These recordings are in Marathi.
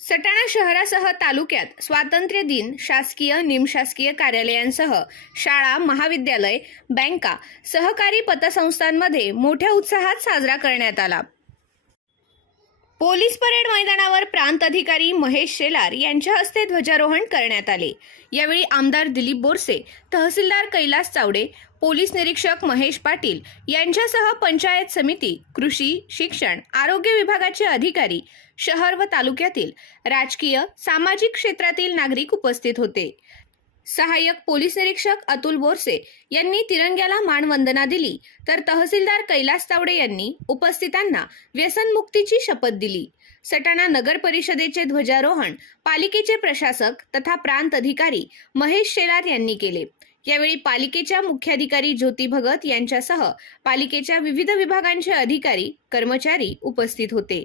सटाणा शहरासह तालुक्यात स्वातंत्र्य दिन शासकीय निमशासकीय कार्यालयांसह शाळा महाविद्यालय बँका सहकारी पतसंस्थांमध्ये मोठ्या उत्साहात साजरा करण्यात आला. पोलीस परेड मैदानावर प्रांत अधिकारी महेश शेलार यांच्या हस्ते ध्वजारोहण करण्यात आले. यावेळी आमदार दिलीप बोरसे तहसीलदार कैलास चावडे पोलीस निरीक्षक महेश पाटील यांच्यासह पंचायत समिती कृषी शिक्षण आरोग्य विभागाचे अधिकारी शहर व तालुक्यातील राजकीय सामाजिक क्षेत्रातील नागरिक उपस्थित होते. सहाय्यक पोलीस निरीक्षक अतुल बोरसे यांनी तिरंग्याला मानवंदना दिली. तर तहसीलदार कैलास तावडे यांनी उपस्थितांना व्यसनमुक्तीची शपथ दिली. सटाणा नगर परिषदेचे ध्वजारोहण पालिकेचे प्रशासक तथा प्रांत अधिकारी महेश शेलार यांनी केले. यावेळी पालिकेच्या मुख्याधिकारी ज्योती भगत यांच्यासह पालिकेच्या विविध विभागांचे अधिकारी कर्मचारी उपस्थित होते.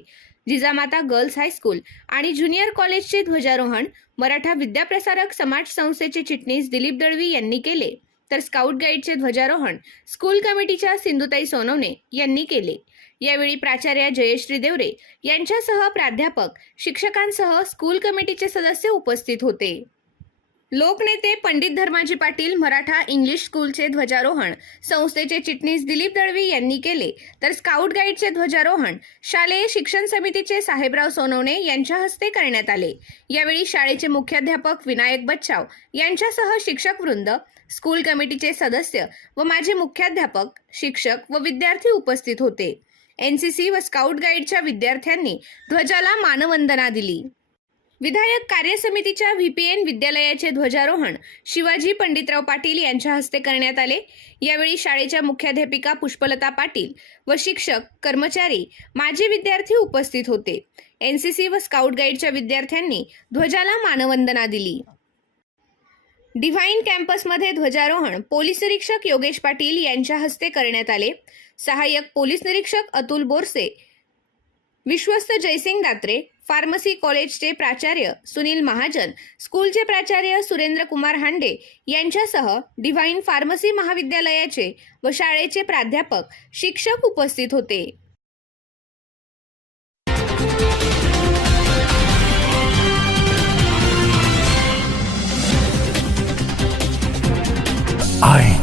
जिजामाता गर्ल्स हायस्कूल आणि ज्युनियर कॉलेजचे ध्वजारोहण मराठा विद्याप्रसारक समाज संस्थेचे चिटणीस दिलीप दळवी यांनी केले. तर स्काउट गाईडचे ध्वजारोहण स्कूल कमिटीच्या सिंधुताई सोनवणे यांनी केले. यावेळी प्राचार्य जयश्री देवरे यांच्यासह प्राध्यापक शिक्षकांसह स्कूल कमिटीचे सदस्य उपस्थित होते. लोकनेते पंडित धर्माजी पाटील मराठा इंग्लिश स्कूलचे ध्वजारोहण. संस्थेचे चिटणीस दिलीप दळवी यांनी केले. तर स्काउट गाईडचे ध्वजारोहण. शालेय शिक्षण समितीचे साहेबराव सोनवणे यांच्या हस्ते करण्यात आले. यावेळी शाळेचे मुख्याध्यापक विनायक बच्चाव यांच्यासह शिक्षक वृंद स्कूल कमिटीचे सदस्य व माजी मुख्याध्यापक शिक्षक व विद्यार्थी उपस्थित होते. एनसीसी व स्काउट गाईडच्या विद्यार्थ्यांनी ध्वजाला मानवंदना दिली. विधायक कार्य समितीच्या व्हीपीएन विद्यालयाचे ध्वजारोहण शिवाजी पंडितराव पाटील यांच्या हस्ते करण्यात आले. यावेळी शाळेच्या मुख्याध्यापिका पुष्पलता पाटील व शिक्षक कर्मचारी माजी विद्यार्थी उपस्थित होते. एनसीसी व स्काउट गाईडच्या विद्यार्थ्यांनी ध्वजाला मानवंदना दिली. डिव्हाइन कॅम्पसमध्ये ध्वजारोहण पोलीस निरीक्षक योगेश पाटील यांच्या हस्ते करण्यात आले. सहाय्यक पोलीस निरीक्षक अतुल बोरसे विश्वस्त जयसिंग दात्रे फार्मसी कॉलेजचे प्राचार्य सुनील महाजन स्कूलचे प्राचार्य सुरेंद्र कुमार हांडे यांच्यासह डिव्हाइन फार्मसी महाविद्यालयाचे व शाळेचे प्राध्यापक शिक्षक उपस्थित होते. I